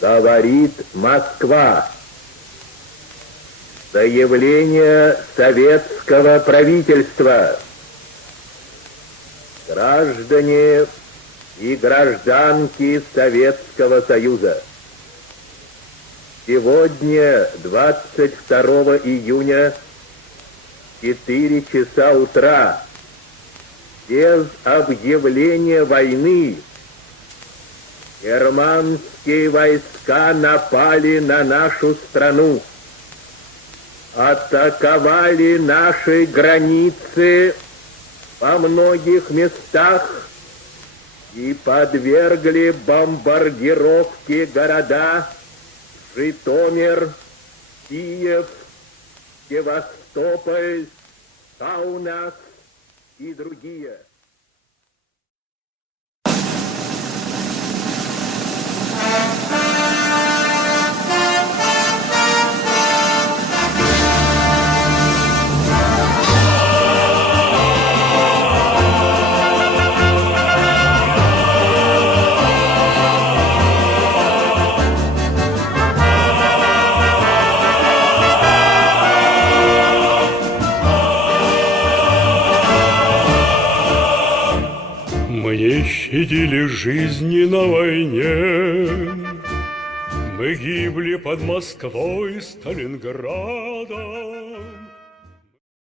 Говорит Москва. Заявление советского правительства. Граждане и гражданки Советского Союза. Сегодня, 22 июня, 4 часа утра, без объявления войны, германские войска напали на нашу страну, атаковали наши границы во многих местах и подвергли бомбардировке города Житомир, Киев, Севастополь, Каунас и другие. Мы не щадили жизни на войне, мы гибли под Москвой, Сталинградом.